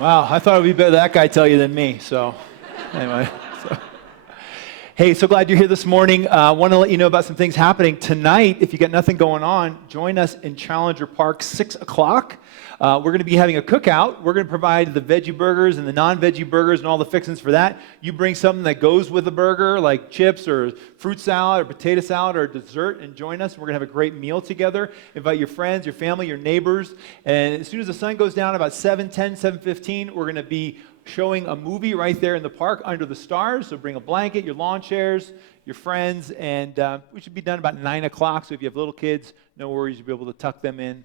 Wow, I thought it would be better that guy tell you than me. So, anyway. Hey, so glad you're here this morning. I want to let you know about some things happening tonight. If you got nothing going on, join us in Challenger Park, 6 o'clock. We're going to be having a cookout. We're going to provide the veggie burgers and the non-veggie burgers and all the fixings for that. You bring something that goes with the burger, like chips or fruit salad or potato salad or dessert, and join us. We're going to have a great meal together. Invite your friends, your family, your neighbors. And as soon as the sun goes down, about 7:10, 7:15, we're going to be showing a movie right there in the park under the stars. So bring a blanket, your lawn chairs, your friends, and we should be done about 9 o'clock. So if you have little kids, no worries, you'll be able to tuck them in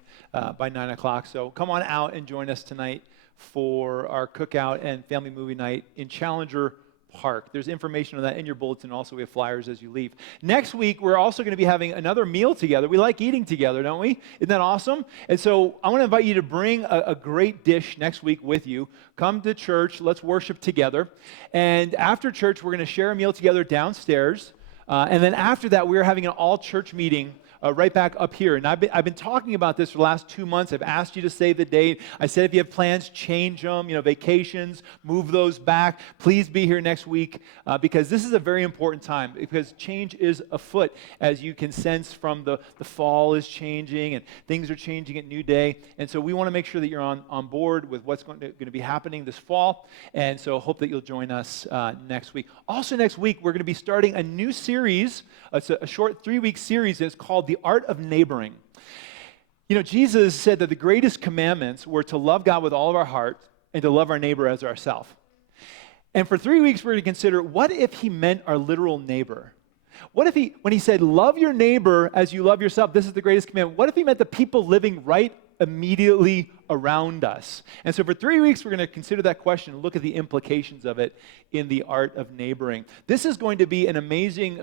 by 9 o'clock. So come on out and join us tonight for our cookout and family movie night in Challenger Park. There's information on that in your bulletin. Also, we have flyers as you leave. Next week, we're also going to be having another meal together. We like eating together, don't we? Isn't that awesome? And so I want to invite you to bring a great dish next week with you. Come to church. Let's worship together. And after church, we're going to share a meal together downstairs. And then after that, we're having an all-church meeting right back up here. And I've been talking about this for the last 2 months. I've asked you to save the date. I said if you have plans, change them. Vacations, move those back. Please be here next week because this is a very important time because change is afoot, as you can sense from the fall is changing and things are changing at Newday. And so we want to make sure that you're on board with what's going to be happening this fall. And so hope that you'll join us next week. Also next week, we're going to be starting a new series. It's a short 3-week series. It's called The Art of Neighboring. Jesus said that the greatest commandments were to love God with all of our heart and to love our neighbor as ourselves. And for 3 weeks, we're going to consider what if he meant our literal neighbor? What if when he said, love your neighbor as you love yourself, this is the greatest commandment. What if he meant the people living right immediately around us? And so for 3 weeks, we're going to consider that question and look at the implications of it in the art of neighboring. This is going to be an amazing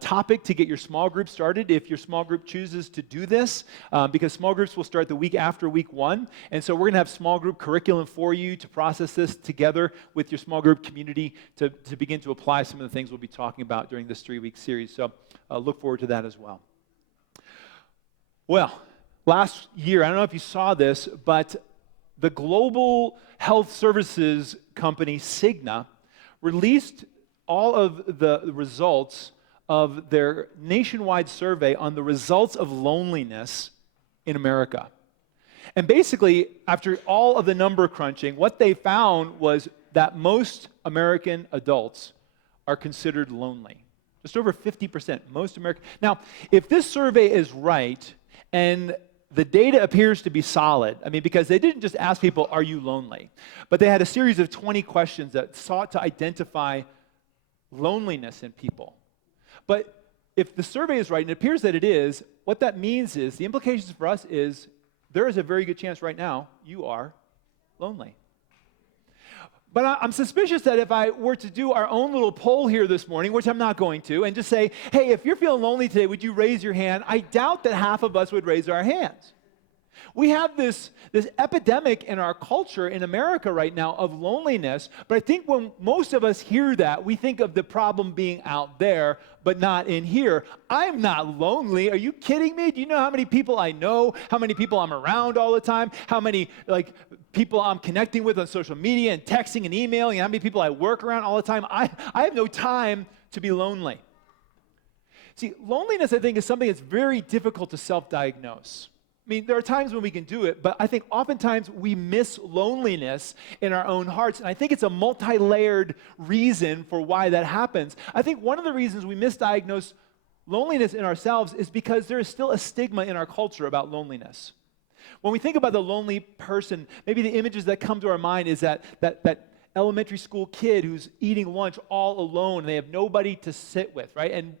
topic to get your small group started if your small group chooses to do this, because small groups will start the week after week 1. And so we're going to have small group curriculum for you to process this together with your small group community to begin to apply some of the things we'll be talking about during this 3-week series. So look forward to that as well. Well, last year, I don't know if you saw this, but the global health services company, Cigna, released all of the results of their nationwide survey on the results of loneliness in America. And basically, after all of the number crunching, what they found was that most American adults are considered lonely. Just over 50%, most American. Now, if this survey is right, and the data appears to be solid. Because they didn't just ask people, are you lonely? But they had a series of 20 questions that sought to identify loneliness in people. But if the survey is right, and it appears that it is, what that means is, the implications for us is, there is a very good chance right now you are lonely. But I'm suspicious that if I were to do our own little poll here this morning, which I'm not going to, and just say, hey, if you're feeling lonely today, would you raise your hand? I doubt that half of us would raise our hands. We have this epidemic in our culture in America right now of loneliness, but I think when most of us hear that, we think of the problem being out there, but not in here. I'm not lonely. Are you kidding me? Do you know how many people I know, how many people I'm around all the time, how many people I'm connecting with on social media and texting and emailing, and how many people I work around all the time? I have no time to be lonely. See, loneliness, I think, is something that's very difficult to self-diagnose. There are times when we can do it, but I think oftentimes we miss loneliness in our own hearts, and I think it's a multi-layered reason for why that happens. I think one of the reasons we misdiagnose loneliness in ourselves is because there is still a stigma in our culture about loneliness. When we think about the lonely person, maybe the images that come to our mind is that elementary school kid who's eating lunch all alone, and they have nobody to sit with, right? And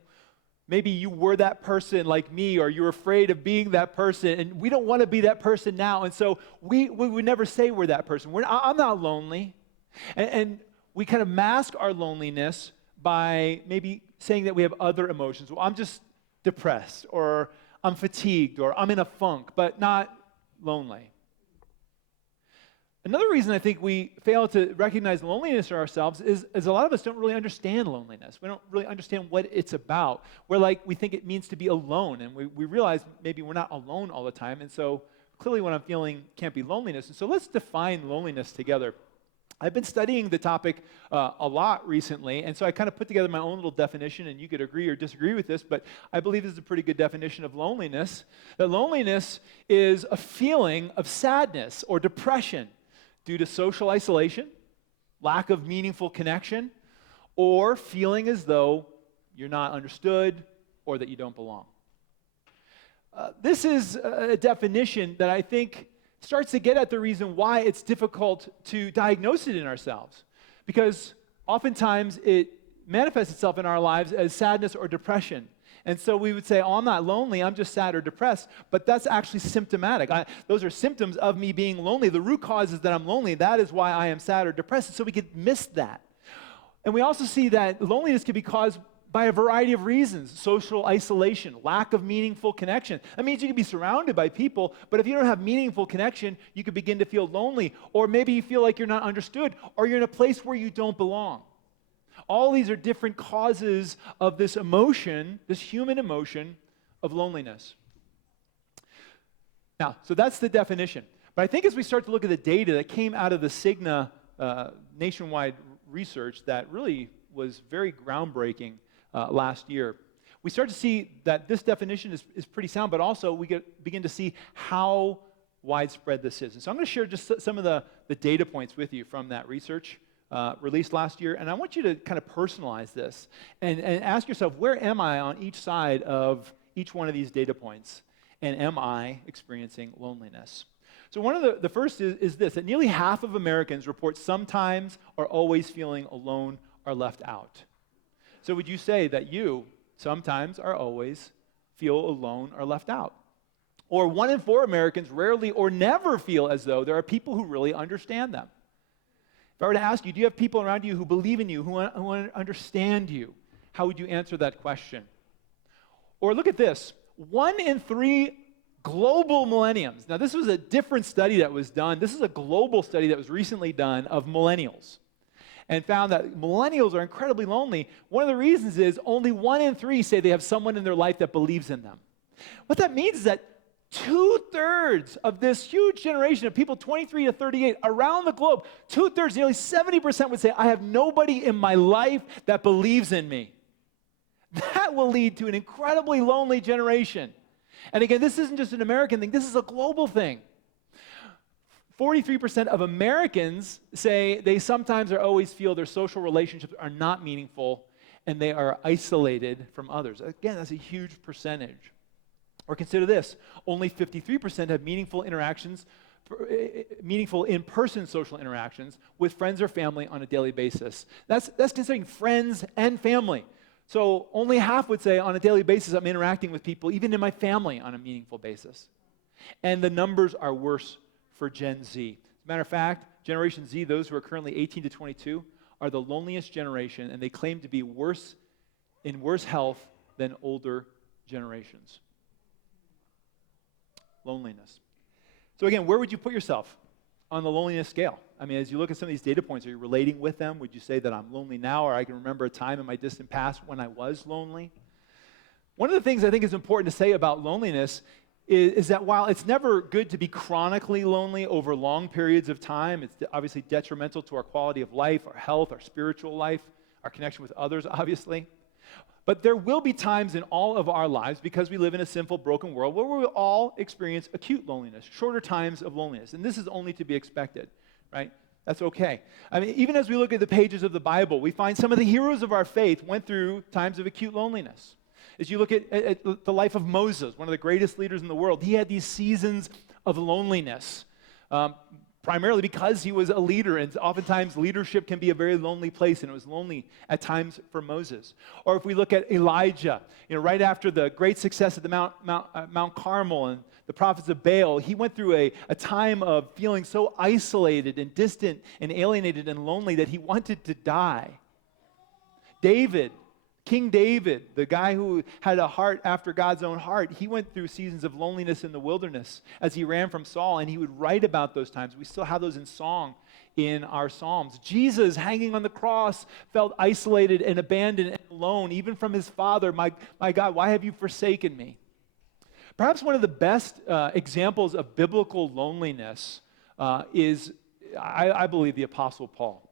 maybe you were that person like me, or you're afraid of being that person, and we don't want to be that person now, and so we would never say we're that person. I'm not lonely. And we kind of mask our loneliness by maybe saying that we have other emotions. Well, I'm just depressed, or I'm fatigued, or I'm in a funk, but not lonely. Another reason I think we fail to recognize loneliness in ourselves is a lot of us don't really understand loneliness. We don't really understand what it's about. We think it means to be alone, and we realize maybe we're not alone all the time, and so clearly what I'm feeling can't be loneliness. And so let's define loneliness together. I've been studying the topic a lot recently, and so I kind of put together my own little definition, and you could agree or disagree with this, but I believe this is a pretty good definition of loneliness. That loneliness is a feeling of sadness or depression due to social isolation, lack of meaningful connection, or feeling as though you're not understood or that you don't belong. This is a definition that I think starts to get at the reason why it's difficult to diagnose it in ourselves. Because oftentimes it manifests itself in our lives as sadness or depression. And so we would say, oh, I'm not lonely, I'm just sad or depressed. But that's actually symptomatic. Those are symptoms of me being lonely. The root cause is that I'm lonely. That is why I am sad or depressed. So we could miss that. And we also see that loneliness can be caused by a variety of reasons: social isolation, lack of meaningful connection. That means you can be surrounded by people, but if you don't have meaningful connection, you could begin to feel lonely, or maybe you feel like you're not understood, or you're in a place where you don't belong. All these are different causes of this emotion, this human emotion of loneliness. Now, so that's the definition. But I think as we start to look at the data that came out of the Cigna nationwide research that really was very groundbreaking last year, we start to see that this definition is pretty sound, but also we begin to see how widespread this is. And so I'm going to share just some of the data points with you from that research released last year, and I want you to kind of personalize this and ask yourself, where am I on each side of each one of these data points, and am I experiencing loneliness? So one of the first is this, that nearly half of Americans report sometimes or always feeling alone or left out. So would you say that you sometimes or always feel alone or left out? Or 1 in 4 Americans rarely or never feel as though there are people who really understand them. If I were to ask you, do you have people around you who believe in you, who understand you? How would you answer that question? Or look at this, 1 in 3 global millennials. Now this was a different study that was done. This is a global study that was recently done of millennials, and found that millennials are incredibly lonely. One of the reasons is only 1 in 3 say they have someone in their life that believes in them. What that means is that 2/3 of this huge generation of people 23 to 38 around the globe, 2/3, nearly 70% would say, I have nobody in my life that believes in me. That will lead to an incredibly lonely generation. And again, this isn't just an American thing, this is a global thing. 43% of Americans say they sometimes or always feel their social relationships are not meaningful and they are isolated from others. Again, that's a huge percentage. Or consider this, only 53% have meaningful in-person social interactions with friends or family on a daily basis. That's considering friends and family. So only half would say on a daily basis I'm interacting with people, even in my family, on a meaningful basis. And the numbers are worse for Gen Z. As a matter of fact, Generation Z, those who are currently 18 to 22, are the loneliest generation, and they claim to be in worse health than older generations. Loneliness. So again, where would you put yourself on the loneliness scale? I mean, as you look at some of these data points, are you relating with them? Would you say that I'm lonely now, or I can remember a time in my distant past when I was lonely? One of the things I think is important to say about loneliness is that while it's never good to be chronically lonely over long periods of time, it's obviously detrimental to our quality of life, our health, our spiritual life, our connection with others, obviously. But there will be times in all of our lives, because we live in a sinful, broken world, where we will all experience acute loneliness, shorter times of loneliness. And this is only to be expected, right? That's okay. I mean, even as we look at the pages of the Bible, we find some of the heroes of our faith went through times of acute loneliness. As you look at the life of Moses, one of the greatest leaders in the world, he had these seasons of loneliness, primarily because he was a leader, and oftentimes leadership can be a very lonely place, and it was lonely at times for Moses. Or if we look at Elijah, right after the great success at the Mount Carmel and the prophets of Baal, he went through a time of feeling so isolated and distant and alienated and lonely that he wanted to die. King David, the guy who had a heart after God's own heart, he went through seasons of loneliness in the wilderness as he ran from Saul, and he would write about those times. We still have those in song in our Psalms. Jesus, hanging on the cross, felt isolated and abandoned and alone, even from his Father. My God, why have you forsaken me? Perhaps one of the best examples of biblical loneliness is, I believe, the Apostle Paul.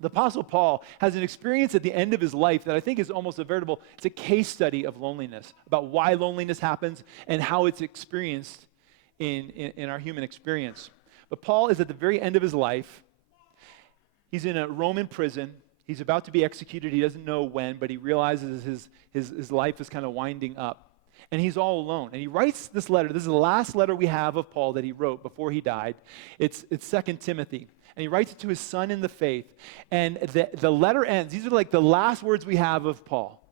The Apostle Paul has an experience at the end of his life that I think is almost it's a case study of loneliness, about why loneliness happens and how it's experienced in our human experience. But Paul is at the very end of his life. He's in a Roman prison. He's about to be executed. He doesn't know when, but he realizes his life is kind of winding up. And he's all alone. And he writes this letter. This is the last letter we have of Paul that he wrote before he died. It's 2 Timothy. And he writes it to his son in the faith. And the letter ends. These are like the last words we have of Paul.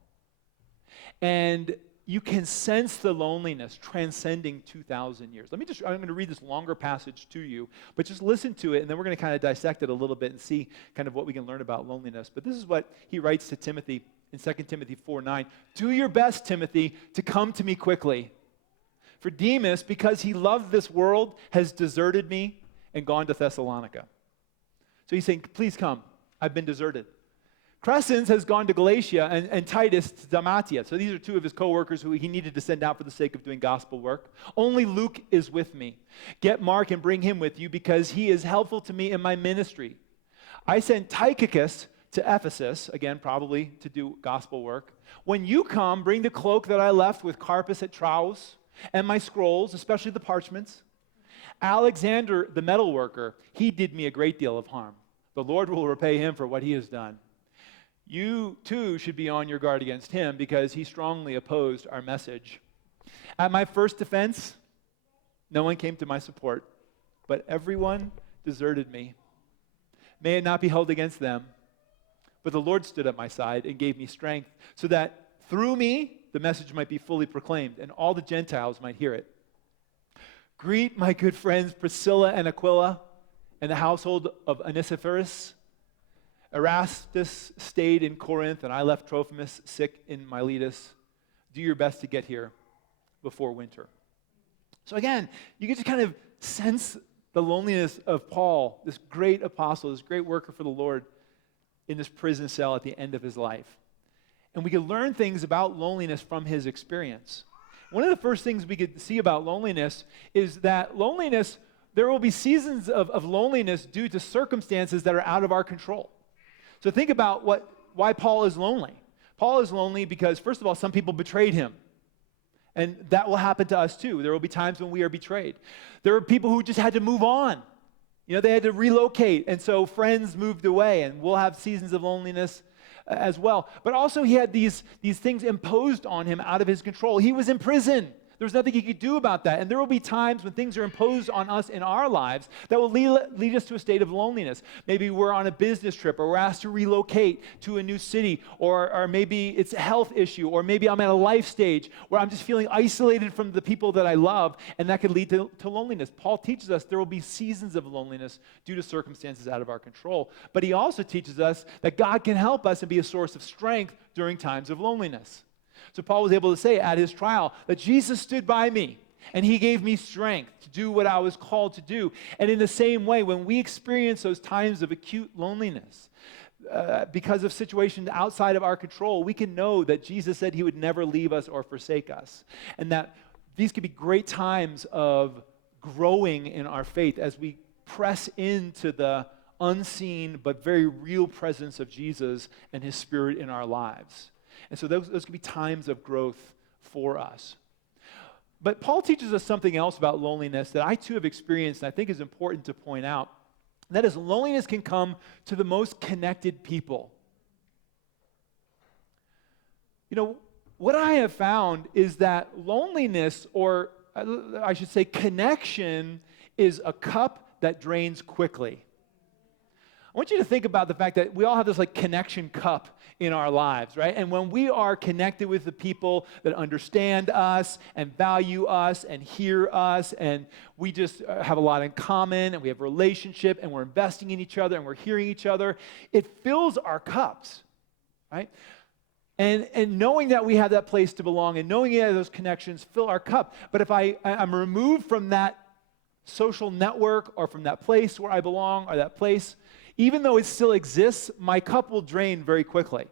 And you can sense the loneliness transcending 2,000 years. I'm going to read this longer passage to you, but just listen to it, and then we're going to kind of dissect it a little bit and see kind of what we can learn about loneliness. But this is what he writes to Timothy in 2 Timothy 4:9. Do your best, Timothy, to come to me quickly. For Demas, because he loved this world, has deserted me and gone to Thessalonica. So he's saying, please come. I've been deserted. Crescens has gone to Galatia and Titus to Dalmatia. So these are two of his co-workers who he needed to send out for the sake of doing gospel work. Only Luke is with me. Get Mark and bring him with you because he is helpful to me in my ministry. I sent Tychicus to Ephesus, again, probably to do gospel work. When you come, bring the cloak that I left with Carpus at Troas and my scrolls, especially the parchments. Alexander, the metal worker, he did me a great deal of harm. The Lord will repay him for what he has done. You, too, should be on your guard against him because he strongly opposed our message. At my first defense, no one came to my support, but everyone deserted me. May it not be held against them. But the Lord stood at my side and gave me strength so that through me the message might be fully proclaimed and all the Gentiles might hear it. Greet my good friends Priscilla and Aquila and the household of Onesiphorus. Erastus stayed in Corinth, and I left Trophimus sick in Miletus. Do your best to get here before winter. So again, you get to kind of sense the loneliness of Paul, this great apostle, this great worker for the Lord in this prison cell at the end of his life. And we can learn things about loneliness from his experience. One of the first things we could see about loneliness is that loneliness, there will be seasons of loneliness due to circumstances that are out of our control. So think about why Paul is lonely. Paul is lonely because, first of all, some people betrayed him. And that will happen to us too. There will be times when we are betrayed. There are people who just had to move on. You know, they had to relocate, and so friends moved away, and we'll have seasons of loneliness as well. But also he had these things imposed on him out of his control. He was in prison. There was nothing he could do about that. And there will be times when things are imposed on us in our lives that will lead us to a state of loneliness. Maybe we're on a business trip, or we're asked to relocate to a new city, or maybe it's a health issue, or maybe I'm at a life stage where I'm just feeling isolated from the people that I love, and that could lead to loneliness. Paul teaches us there will be seasons of loneliness due to circumstances out of our control. But he also teaches us that God can help us and be a source of strength during times of loneliness. So Paul was able to say at his trial that Jesus stood by me and he gave me strength to do what I was called to do. And in the same way, when we experience those times of acute loneliness because of situations outside of our control, we can know that Jesus said he would never leave us or forsake us. And that these could be great times of growing in our faith as we press into the unseen but very real presence of Jesus and his Spirit in our lives. And so those can be times of growth for us. But Paul teaches us something else about loneliness that I too have experienced and I think is important to point out. And that is, loneliness can come to the most connected people. You know, what I have found is that loneliness, or I should say connection, is a cup that drains quickly. I want you to think about the fact that we all have this like connection cup in our lives, right? And when we are connected with the people that understand us and value us and hear us, and we just have a lot in common, and we have a relationship, and we're investing in each other, and we're hearing each other, it fills our cups, right? And knowing that we have that place to belong, and knowing that those connections fill our cup. But if I'm removed from that social network, or from that place where I belong, or that place, even though it still exists, my cup will drain very quickly.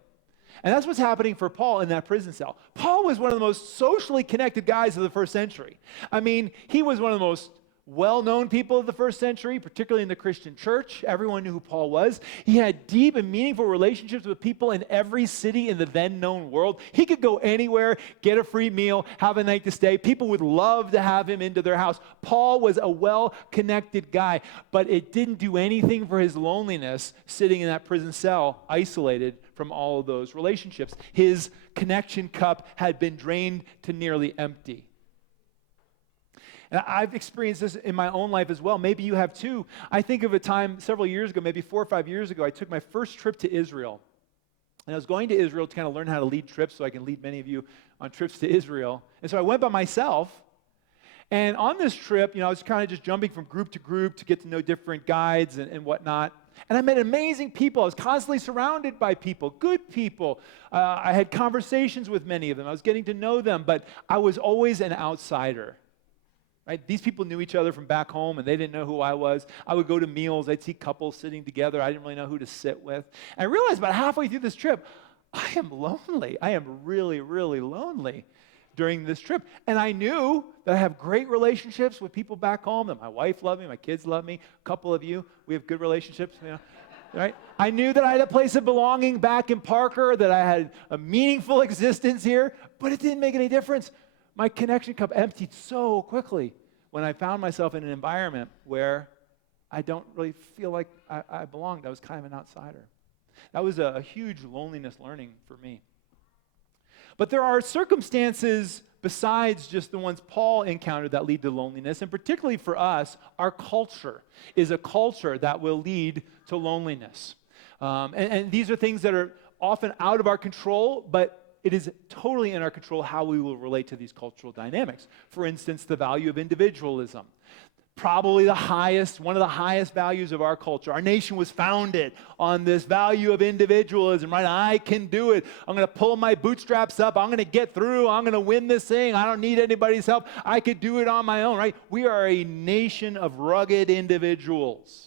And that's what's happening for Paul in that prison cell. Paul was one of the most socially connected guys of the first century. I mean, he was one of the most well-known people of the first century, particularly in the Christian church. Everyone knew who Paul was. He had deep and meaningful relationships with people in every city in the then-known world. He could go anywhere, get a free meal, have a night to stay. People would love to have him into their house. Paul was a well-connected guy, but it didn't do anything for his loneliness sitting in that prison cell, isolated from all of those relationships. His connection cup had been drained to nearly empty. And I've experienced this in my own life as well. Maybe you have too. I think of a time several years ago, maybe 4 or 5 years ago, I took my first trip to Israel. And I was going to Israel to kind of learn how to lead trips so I can lead many of you on trips to Israel. And so I went by myself. And on this trip, I was kind of just jumping from group to group to get to know different guides and whatnot. And I met amazing people. I was constantly surrounded by people, good people. I had conversations with many of them. I was getting to know them, but I was always an outsider. Right? These people knew each other from back home, and they didn't know who I was. I would go to meals. I'd see couples sitting together. I didn't really know who to sit with. And I realized about halfway through this trip, I am lonely. I am really, really lonely during this trip. And I knew that I have great relationships with people back home, that my wife loved me, my kids love me, a couple of you, we have good relationships, right? I knew that I had a place of belonging back in Parker, that I had a meaningful existence here, but it didn't make any difference. My connection cup emptied so quickly when I found myself in an environment where I don't really feel like I belonged. I was kind of an outsider. That was a huge loneliness learning for me. But there are circumstances besides just the ones Paul encountered that lead to loneliness, and particularly for us, our culture is a culture that will lead to loneliness. And these are things that are often out of our control, but it is totally in our control how we will relate to these cultural dynamics. For instance, the value of individualism. Probably one of the highest values of our culture. Our nation was founded on this value of individualism, right? I can do it. I'm going to pull my bootstraps up. I'm going to get through. I'm going to win this thing. I don't need anybody's help. I could do it on my own, right? We are a nation of rugged individuals.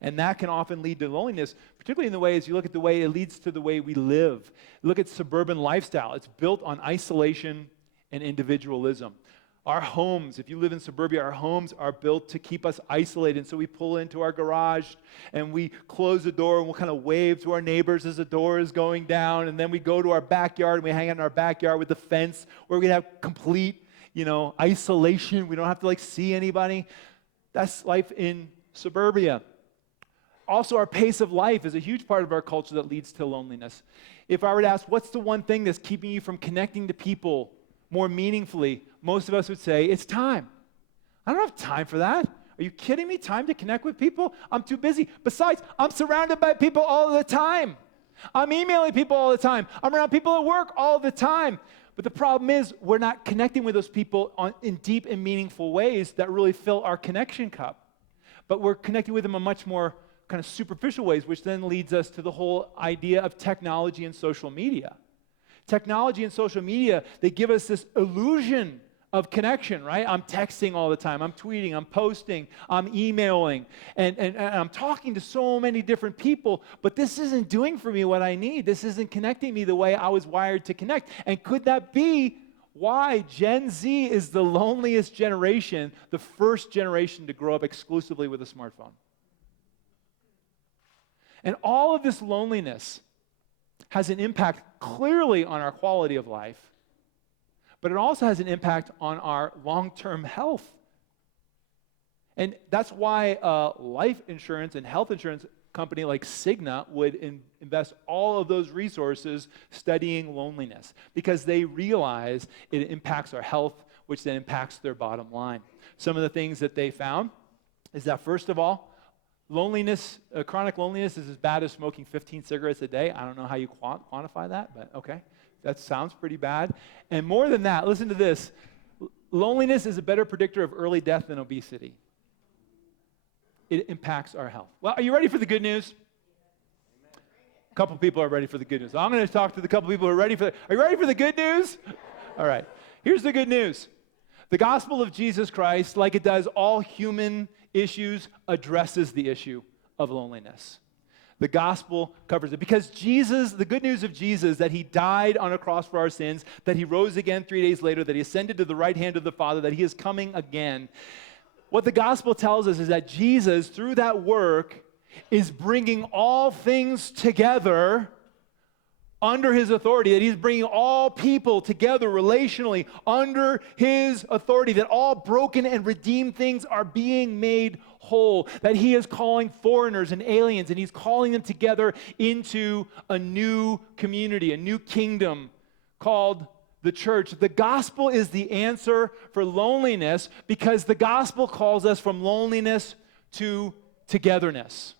And that can often lead to loneliness, particularly in the way, as you look at the way it leads to the way we live. Look at suburban lifestyle. It's built on isolation and individualism. Our homes, if you live in suburbia, our homes are built to keep us isolated. So we pull into our garage and we close the door and we'll kind of wave to our neighbors as the door is going down. And then we go to our backyard and we hang out in our backyard with the fence where we have complete, isolation. We don't have to see anybody. That's life in suburbia. Also, our pace of life is a huge part of our culture that leads to loneliness. If I were to ask, what's the one thing that's keeping you from connecting to people more meaningfully, most of us would say, it's time. I don't have time for that. Are you kidding me? Time to connect with people? I'm too busy. Besides, I'm surrounded by people all the time. I'm emailing people all the time. I'm around people at work all the time. But the problem is, we're not connecting with those people in deep and meaningful ways that really fill our connection cup. But we're connecting with them in much more kind of superficial ways, which then leads us to the whole idea of technology and social media. Technology and social media, they give us this illusion of connection, right? I'm texting all the time, I'm tweeting, I'm posting, I'm emailing, and I'm talking to so many different people, but this isn't doing for me what I need. This isn't connecting me the way I was wired to connect. And could that be why Gen Z is the loneliest generation, the first generation to grow up exclusively with a smartphone? And all of this loneliness has an impact clearly on our quality of life, but it also has an impact on our long-term health. And that's why life insurance and health insurance company like Cigna would invest all of those resources studying loneliness, because they realize it impacts our health, which then impacts their bottom line. Some of the things that they found is that, first of all, loneliness, chronic loneliness is as bad as smoking 15 cigarettes a day. I don't know how you quantify that, but okay. That sounds pretty bad. And more than that, listen to this. Loneliness is a better predictor of early death than obesity. It impacts our health. Well, are you ready for the good news? A couple people are ready for the good news. I'm going to talk to the couple people who are ready for Are you ready for the good news? All right. Here's the good news. The gospel of Jesus Christ, like it does all human issues, addresses the issue of loneliness. The gospel covers it. Because Jesus, the good news of Jesus, that he died on a cross for our sins, that he rose again 3 days later, that he ascended to the right hand of the Father, that he is coming again. What the gospel tells us is that Jesus, through that work, is bringing all things together under his authority, that he's bringing all people together relationally under his authority, that all broken and redeemed things are being made whole, that he is calling foreigners and aliens, and he's calling them together into a new community, a new kingdom called the church. The gospel is the answer for loneliness because the gospel calls us from loneliness to togetherness.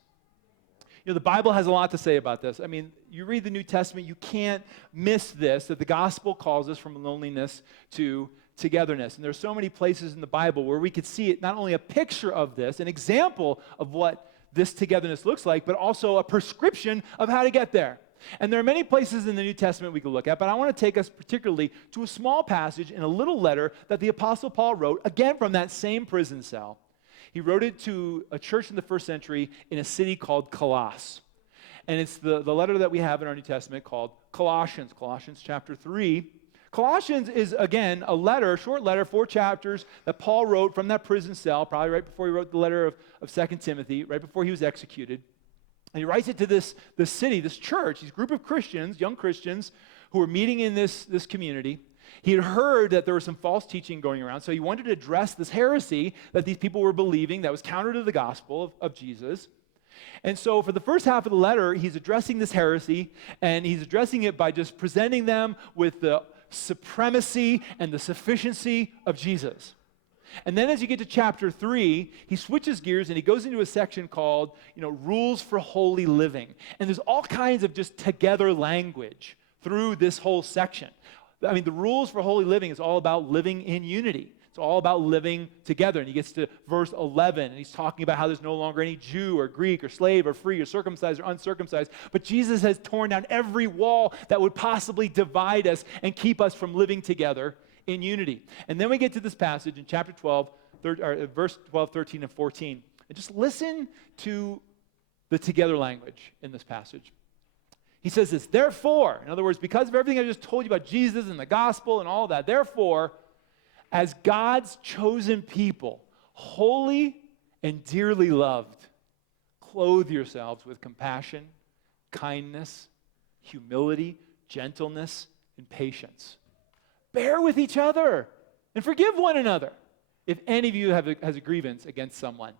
You know, the Bible has a lot to say about this. I mean, you read the New Testament, you can't miss this, that the gospel calls us from loneliness to togetherness. And there's so many places in the Bible where we could see it, not only a picture of this, an example of what this togetherness looks like, but also a prescription of how to get there. And there are many places in the New Testament we could look at, but I want to take us particularly to a small passage in a little letter that the Apostle Paul wrote, again from that same prison cell. He wrote it to a church in the first century in a city called Colossus. And it's the letter that we have in our New Testament called Colossians, Colossians chapter 3. Colossians is, again, a letter, short letter, 4 chapters that Paul wrote from that prison cell, probably right before he wrote the letter of 2 Timothy, right before he was executed. And he writes it to this city, this church, this group of Christians, young Christians, who were meeting in this community. He had heard that there was some false teaching going around, so he wanted to address this heresy that these people were believing that was counter to the gospel of Jesus. And so for the first half of the letter, he's addressing this heresy, and he's addressing it by just presenting them with the supremacy and the sufficiency of Jesus. And then as you get to chapter 3, he switches gears and he goes into a section called, rules for holy living. And there's all kinds of just together language through this whole section. I mean, the rules for holy living is all about living in unity. It's all about living together. And he gets to verse 11, and he's talking about how there's no longer any Jew or Greek or slave or free or circumcised or uncircumcised. But Jesus has torn down every wall that would possibly divide us and keep us from living together in unity. And then we get to this passage in chapter 12, verse 12, 13, and 14. And just listen to the together language in this passage. He says this, therefore, in other words, because of everything I just told you about Jesus and the gospel and all that, therefore, as God's chosen people, holy and dearly loved, clothe yourselves with compassion, kindness, humility, gentleness, and patience. Bear with each other and forgive one another if any of you has a grievance against someone.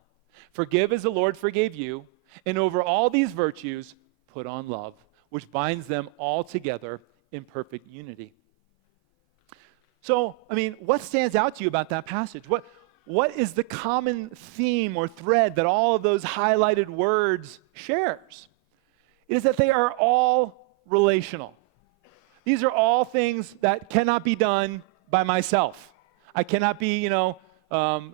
Forgive as the Lord forgave you, and over all these virtues, put on love, which binds them all together in perfect unity. So, what stands out to you about that passage? What is the common theme or thread that all of those highlighted words shares? It is that they are all relational. These are all things that cannot be done by myself. I cannot be,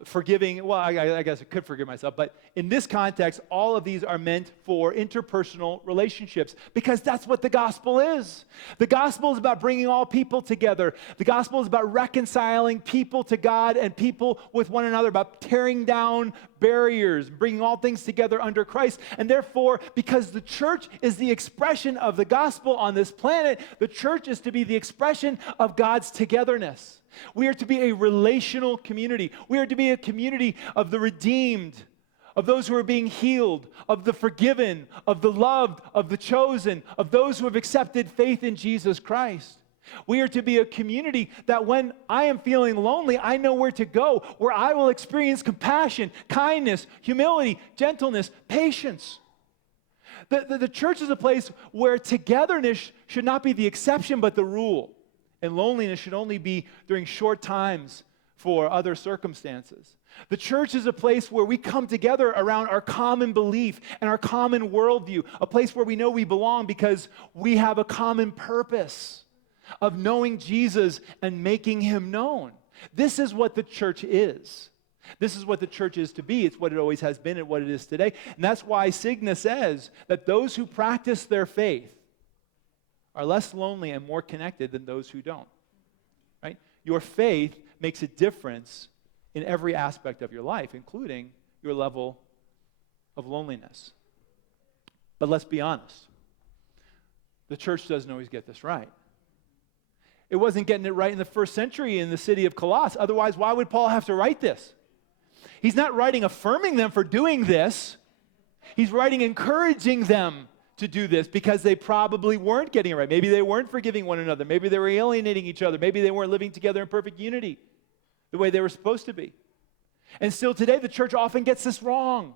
forgiving. Well, I guess I could forgive myself, but in this context, all of these are meant for interpersonal relationships because that's what the gospel is. The gospel is about bringing all people together. The gospel is about reconciling people to God and people with one another, about tearing down barriers, bringing all things together under Christ. And therefore, because the church is the expression of the gospel on this planet, the church is to be the expression of God's togetherness. We are to be a relational community. We are to be a community of the redeemed, of those who are being healed, of the forgiven, of the loved, of the chosen, of those who have accepted faith in Jesus Christ. We are to be a community that when I am feeling lonely, I know where to go, where I will experience compassion, kindness, humility, gentleness, patience. The church is a place where togetherness should not be the exception but the rule. And loneliness should only be during short times for other circumstances. The church is a place where we come together around our common belief and our common worldview, a place where we know we belong because we have a common purpose of knowing Jesus and making him known. This is what the church is. This is what the church is to be. It's what it always has been and what it is today. And that's why Signa says that those who practice their faith are less lonely and more connected than those who don't, right? Your faith makes a difference in every aspect of your life, including your level of loneliness. But let's be honest. The church doesn't always get this right. It wasn't getting it right in the first century in the city of Colossus. Otherwise, why would Paul have to write this? He's not writing affirming them for doing this. He's writing encouraging them to do this because they probably weren't getting it right. Maybe they weren't forgiving one another. Maybe they were alienating each other. Maybe they weren't living together in perfect unity the way they were supposed to be. And still today, the church often gets this wrong.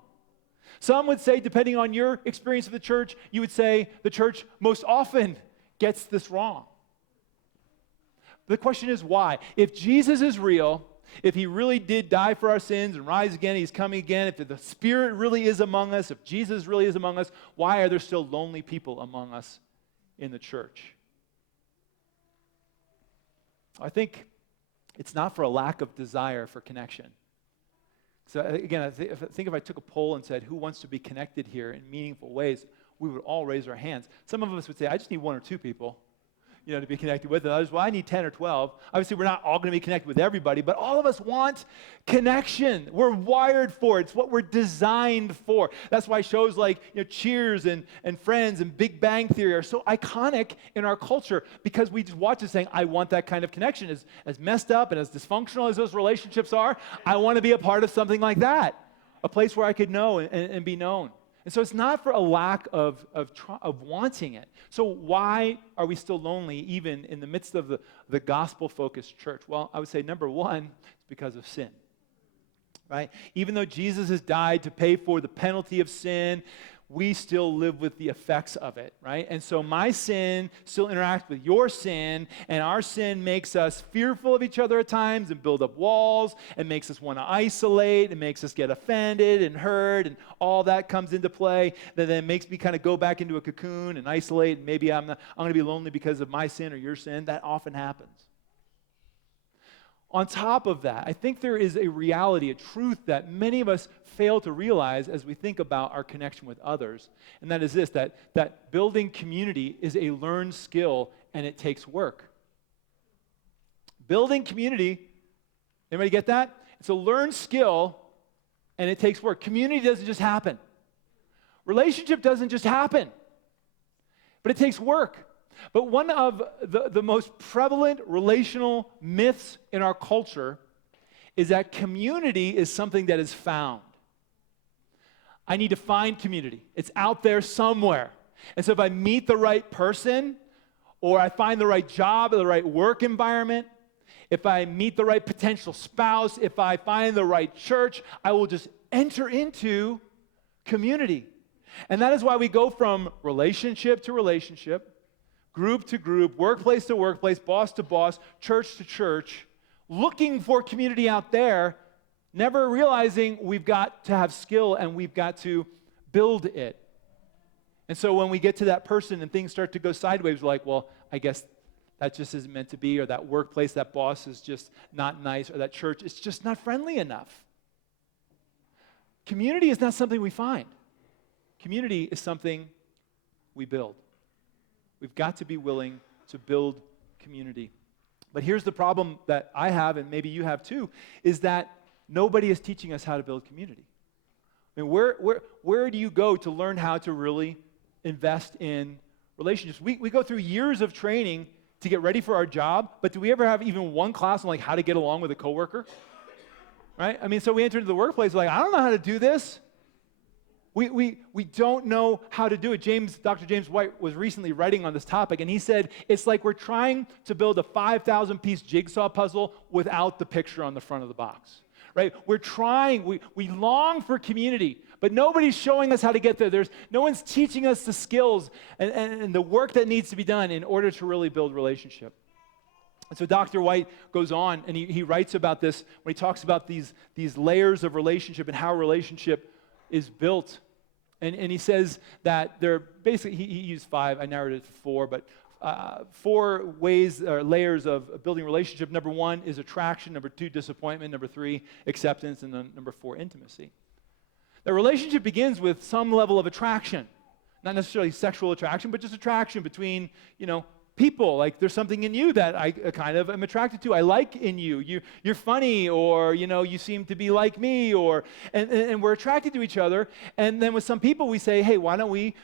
Some would say, depending on your experience of the church, you would say the church most often gets this wrong. The question is why? If Jesus is real, if he really did die for our sins and rise again, he's coming again, if the Spirit really is among us, if Jesus really is among us, why are there still lonely people among us in the church? I think it's not for a lack of desire for connection. So again, I think if I took a poll and said, who wants to be connected here in meaningful ways, we would all raise our hands. Some of us would say, I just need one or two people, to be connected with. And others, well, I need 10 or 12. Obviously, we're not all going to be connected with everybody, but all of us want connection. We're wired for it. It's what we're designed for. That's why shows like Cheers and Friends and Big Bang Theory are so iconic in our culture, because we just watch it saying, I want that kind of connection. As messed up and as dysfunctional as those relationships are, I want to be a part of something like that, a place where I could know and be known. And so it's not for a lack of wanting it. So why are we still lonely even in the midst of the gospel-focused church? Well, I would say number one, it's because of sin, right? Even though Jesus has died to pay for the penalty of sin, we still live with the effects of it, right? And so my sin still interacts with your sin, and our sin makes us fearful of each other at times and build up walls and makes us want to isolate and makes us get offended and hurt, and all that comes into play. That then makes me kind of go back into a cocoon and isolate, and maybe I'm going to be lonely because of my sin or your sin. That often happens. On top of that, I think there is a reality, a truth that many of us fail to realize as we think about our connection with others, and that is this, that building community is a learned skill and it takes work. Building community, anybody get that? It's a learned skill and it takes work. Community doesn't just happen. Relationship doesn't just happen, but it takes work. But one of the most prevalent relational myths in our culture is that community is something that is found. I need to find community. It's out there somewhere. And so if I meet the right person, or I find the right job or the right work environment, if I meet the right potential spouse, if I find the right church, I will just enter into community. And that is why we go from relationship to relationship, group to group, workplace to workplace, boss to boss, church to church, looking for community out there, never realizing we've got to have skill and we've got to build it. And so when we get to that person and things start to go sideways, we're like, well, I guess that just isn't meant to be, or that workplace, that boss is just not nice, or that church is just not friendly enough. Community is not something we find. Community is something we build. We've got to be willing to build community. But here's the problem that I have, and maybe you have too, is that nobody is teaching us how to build community. I mean, where do you go to learn how to really invest in relationships? We go through years of training to get ready for our job, but do we ever have even one class on like how to get along with a coworker? Right? I mean, so we enter into the workplace like, I don't know how to do this. We don't know how to do it. Dr. James White was recently writing on this topic, and he said, it's like we're trying to build a 5,000-piece jigsaw puzzle without the picture on the front of the box, right? We're trying, we long for community, but nobody's showing us how to get there. No one's teaching us the skills and the work that needs to be done in order to really build relationship. And so Dr. White goes on, and he writes about this when he talks about these layers of relationship and how relationship is built. And he says that there are basically, he used 5, I narrowed it to 4, but 4 ways or layers of building relationship. Number 1 is attraction. Number 2, disappointment. Number 3, acceptance. And then number 4, intimacy. The relationship begins with some level of attraction. Not necessarily sexual attraction, but just attraction between, people. Like there's something in you that I kind of am attracted to. I like in you. You're funny, or you seem to be like me, and we're attracted to each other. And then with some people we say, hey, why don't we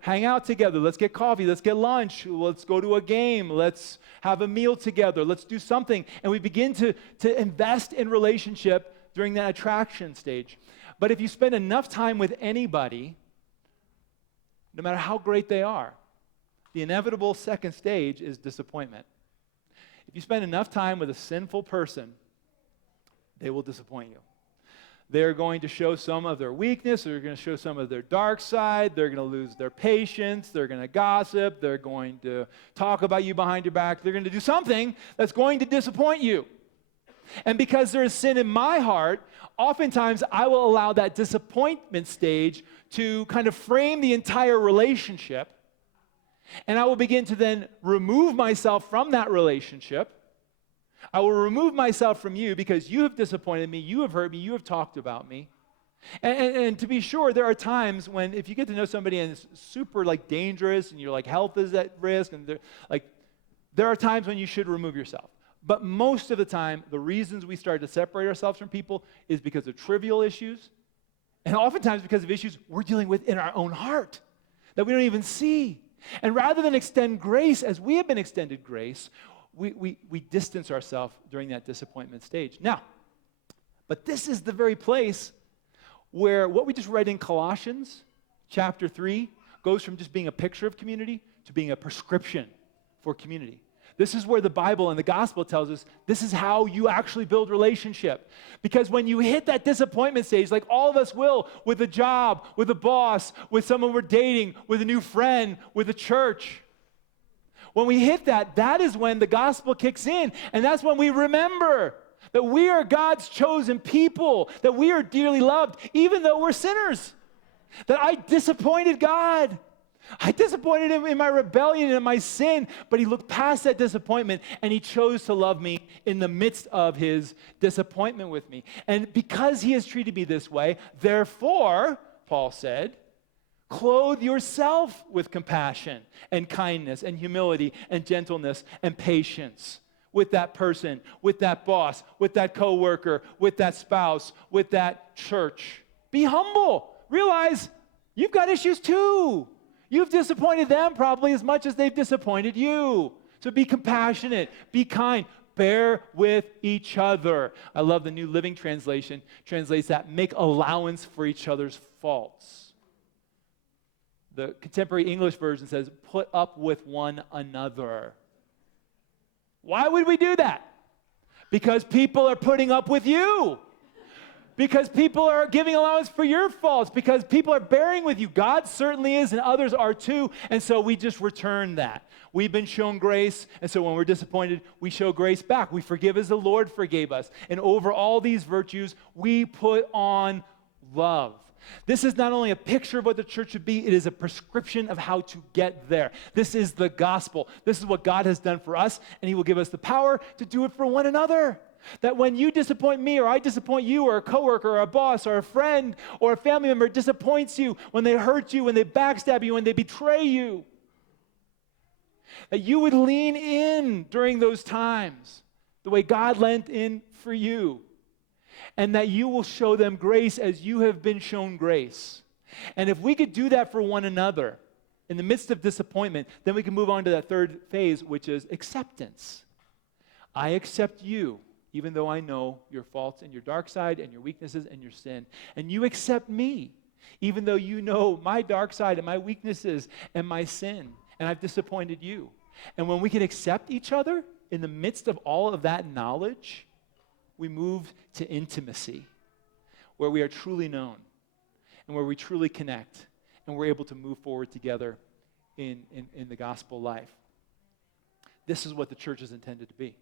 hang out together? Let's get coffee. Let's get lunch. Let's go to a game. Let's have a meal together. Let's do something. And we begin to invest in relationship during that attraction stage. But if you spend enough time with anybody, no matter how great they are, the inevitable second stage is disappointment. If you spend enough time with a sinful person, they will disappoint you. They're going to show some of their weakness. They're going to show some of their dark side. They're going to lose their patience. They're going to gossip. They're going to talk about you behind your back. They're going to do something that's going to disappoint you. And because there is sin in my heart, oftentimes I will allow that disappointment stage to kind of frame the entire relationship. And I will begin to then remove myself from that relationship. I will remove myself from you because you have disappointed me, you have hurt me, you have talked about me. And to be sure, there are times when if you get to know somebody and it's super dangerous and your health is at risk, and there are times when you should remove yourself. But most of the time, the reasons we start to separate ourselves from people is because of trivial issues, and oftentimes because of issues we're dealing with in our own heart that we don't even see. And rather than extend grace as we have been extended grace, we distance ourselves during that disappointment stage. Now, but this is the very place where what we just read in Colossians chapter 3 goes from just being a picture of community to being a prescription for community. This is where the Bible and the gospel tells us this is how you actually build relationship. Because when you hit that disappointment stage, like all of us will, with a job, with a boss, with someone we're dating, with a new friend, with a church, when we hit that, that is when the gospel kicks in. And that's when we remember that we are God's chosen people, that we are dearly loved, even though we're sinners. That I disappointed God. I disappointed him in my rebellion and in my sin, but he looked past that disappointment and he chose to love me in the midst of his disappointment with me. And because he has treated me this way, therefore, Paul said, clothe yourself with compassion and kindness and humility and gentleness and patience with that person, with that boss, with that coworker, with that spouse, with that church. Be humble. Realize you've got issues too. You've disappointed them probably as much as they've disappointed you. So be compassionate, be kind, bear with each other. I love the New Living Translation translates that, make allowance for each other's faults. The Contemporary English Version says, put up with one another. Why would we do that? Because people are putting up with you. Because people are giving allowance for your faults. Because people are bearing with you. God certainly is, and others are too. And so we just return that. We've been shown grace, and so when we're disappointed, we show grace back. We forgive as the Lord forgave us. And over all these virtues, we put on love. This is not only a picture of what the church should be, it is a prescription of how to get there. This is the gospel. This is what God has done for us, and he will give us the power to do it for one another. That when you disappoint me, or I disappoint you, or a coworker, or a boss, or a friend, or a family member disappoints you, when they hurt you, when they backstab you, when they betray you, that you would lean in during those times the way God lent in for you, and that you will show them grace as you have been shown grace. And if we could do that for one another in the midst of disappointment, then we can move on to that third phase, which is acceptance. I accept you, even though I know your faults and your dark side and your weaknesses and your sin. And you accept me, even though you know my dark side and my weaknesses and my sin, and I've disappointed you. And when we can accept each other in the midst of all of that knowledge, we move to intimacy, where we are truly known and where we truly connect, and we're able to move forward together in the gospel life. This is what the church is intended to be.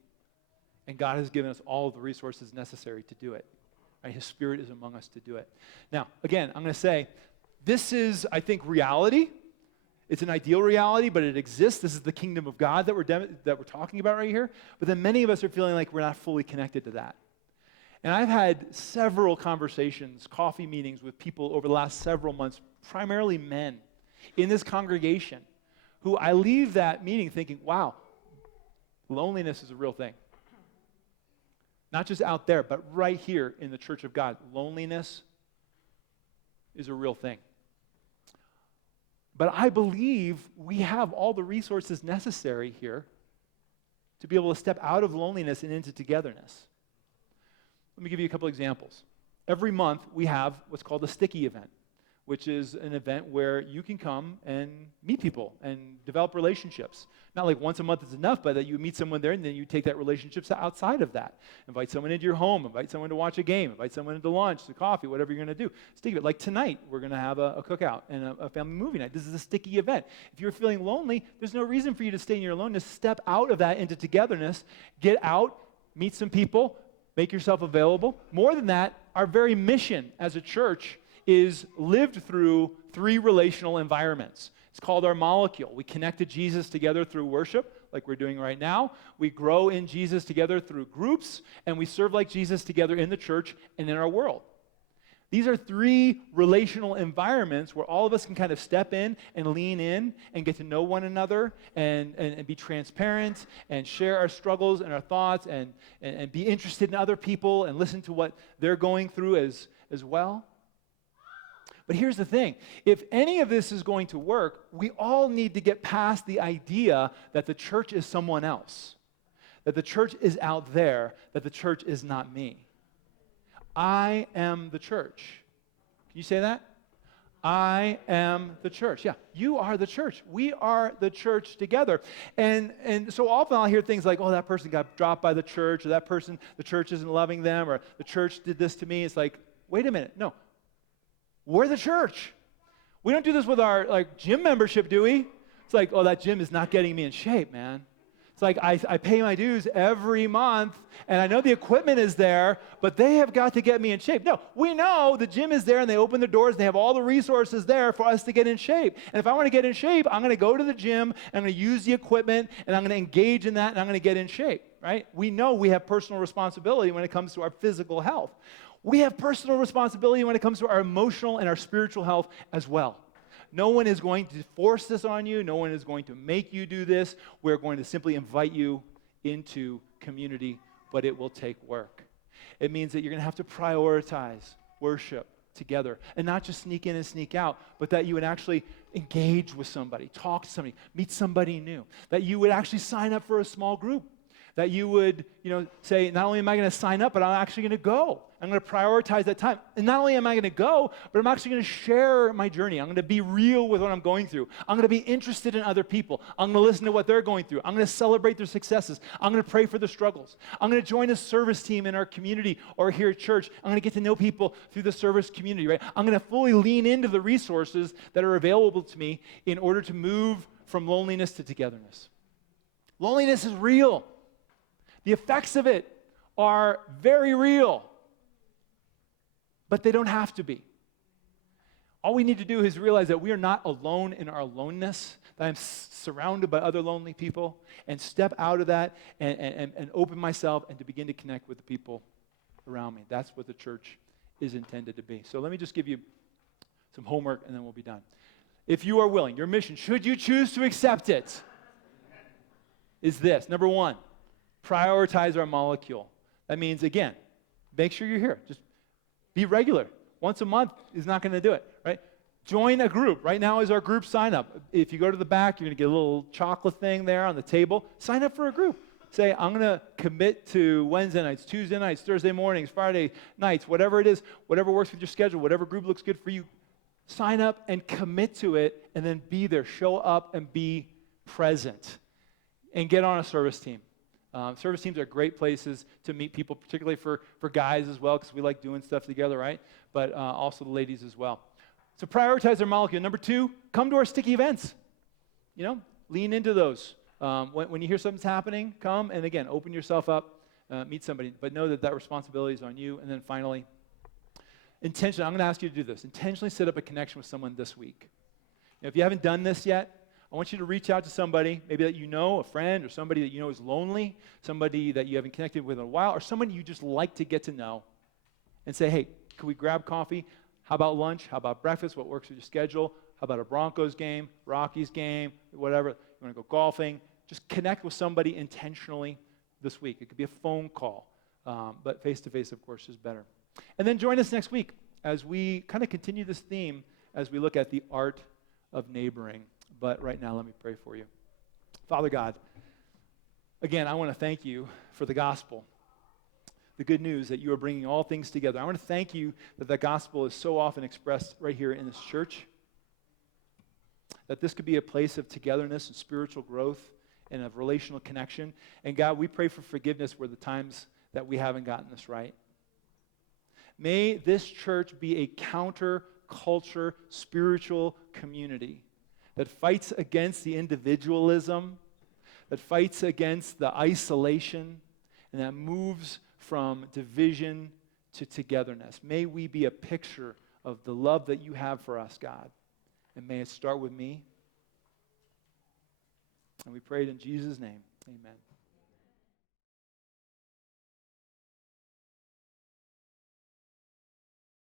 And God has given us all the resources necessary to do it. Right? His Spirit is among us to do it. Now, again, I'm going to say, this is, I think, reality. It's an ideal reality, but it exists. This is the kingdom of God that we're talking about right here. But then many of us are feeling like we're not fully connected to that. And I've had several conversations, coffee meetings with people over the last several months, primarily men, in this congregation, who I leave that meeting thinking, wow, loneliness is a real thing. Not just out there, but right here in the church of God. Loneliness is a real thing. But I believe we have all the resources necessary here to be able to step out of loneliness and into togetherness. Let me give you a couple examples. Every month we have what's called a sticky event, which is an event where you can come and meet people and develop relationships. Not like once a month is enough, but that you meet someone there and then you take that relationship outside of that. Invite someone into your home, invite someone to watch a game, invite someone into lunch, to coffee, whatever you're going to do. Sticky event. Like tonight, we're going to have a cookout and a family movie night. This is a sticky event. If you're feeling lonely, there's no reason for you to stay in your aloneness. Step out of that into togetherness. Get out, meet some people, make yourself available. More than that, our very mission as a church is lived through 3 relational environments. It's called our molecule. We connect to Jesus together through worship, like we're doing right now. We grow in Jesus together through groups, and we serve like Jesus together in the church and in our world. These are 3 relational environments where all of us can kind of step in and lean in and get to know one another and be transparent and share our struggles and our thoughts and be interested in other people and listen to what they're going through as well. But here's the thing. If any of this is going to work, we all need to get past the idea that the church is someone else, that the church is out there, that the church is not me. I am the church. Can you say that? I am the church. Yeah, you are the church. We are the church together. And so often I'll hear things like, oh, that person got dropped by the church, or that person, the church isn't loving them, or the church did this to me. It's like, wait a minute. No. We're the church. We don't do this with our gym membership, do we? It's like, oh, that gym is not getting me in shape, man. It's like I pay my dues every month, and I know the equipment is there, but they have got to get me in shape. No, we know the gym is there, and they open the doors, and they have all the resources there for us to get in shape. And if I want to get in shape, I'm going to go to the gym, and I'm going to use the equipment, and I'm going to engage in that, and I'm going to get in shape, right? We know we have personal responsibility when it comes to our physical health. We have personal responsibility when it comes to our emotional and our spiritual health as well. No one is going to force this on you. No one is going to make you do this. We're going to simply invite you into community, but it will take work. It means that you're going to have to prioritize worship together and not just sneak in and sneak out, but that you would actually engage with somebody, talk to somebody, meet somebody new, that you would actually sign up for a small group, that you would, say, not only am I going to sign up, but I'm actually going to go. I'm going to prioritize that time. And not only am I going to go, but I'm actually going to share my journey. I'm going to be real with what I'm going through. I'm going to be interested in other people. I'm going to listen to what they're going through. I'm going to celebrate their successes. I'm going to pray for their struggles. I'm going to join a service team in our community or here at church. I'm going to get to know people through the service community, right? I'm going to fully lean into the resources that are available to me in order to move from loneliness to togetherness. Loneliness is real. The effects of it are very real, but they don't have to be. All we need to do is realize that we are not alone in our aloneness, that I'm surrounded by other lonely people, and step out of that and open myself and to begin to connect with the people around me. That's what the church is intended to be. So let me just give you some homework and then we'll be done. If you are willing, your mission, should you choose to accept it, is this. Number 1. Prioritize our molecule. That means, again, make sure you're here. Just be regular. Once a month is not going to do it, right? Join a group. Right now is our group sign up. If you go to the back, you're going to get a little chocolate thing there on the table. Sign up for a group. Say, I'm going to commit to Wednesday nights, Tuesday nights, Thursday mornings, Friday nights, whatever it is, whatever works with your schedule, whatever group looks good for you. Sign up and commit to it and then be there. Show up and be present. And get on a service team. Service teams are great places to meet people, particularly for guys as well, because we like doing stuff together, right? But also the ladies as well. So prioritize our molecule. Number 2, come to our sticky events. Lean into those. When you hear something's happening, come, and again, open yourself up, meet somebody. But know that responsibility is on you. And then finally, intentionally, I'm going to ask you to do this. Intentionally set up a connection with someone this week. If you haven't done this yet, I want you to reach out to somebody, maybe that you know, a friend, or somebody that you know is lonely, somebody that you haven't connected with in a while, or someone you just like to get to know, and say, hey, can we grab coffee? How about lunch? How about breakfast? What works with your schedule? How about a Broncos game, Rockies game, whatever? You want to go golfing? Just connect with somebody intentionally this week. It could be a phone call, but face-to-face, of course, is better. And then join us next week as we kind of continue this theme as we look at the art of neighboring. But right now, let me pray for you. Father God, again, I want to thank you for the gospel, the good news that you are bringing all things together. I want to thank you that that gospel is so often expressed right here in this church, that this could be a place of togetherness and spiritual growth and of relational connection. And God, we pray for forgiveness where the times that we haven't gotten this right. May this church be a counter-culture spiritual community that fights against the individualism, that fights against the isolation, and that moves from division to togetherness. May we be a picture of the love that you have for us, God. And may it start with me. And we pray it in Jesus' name. Amen.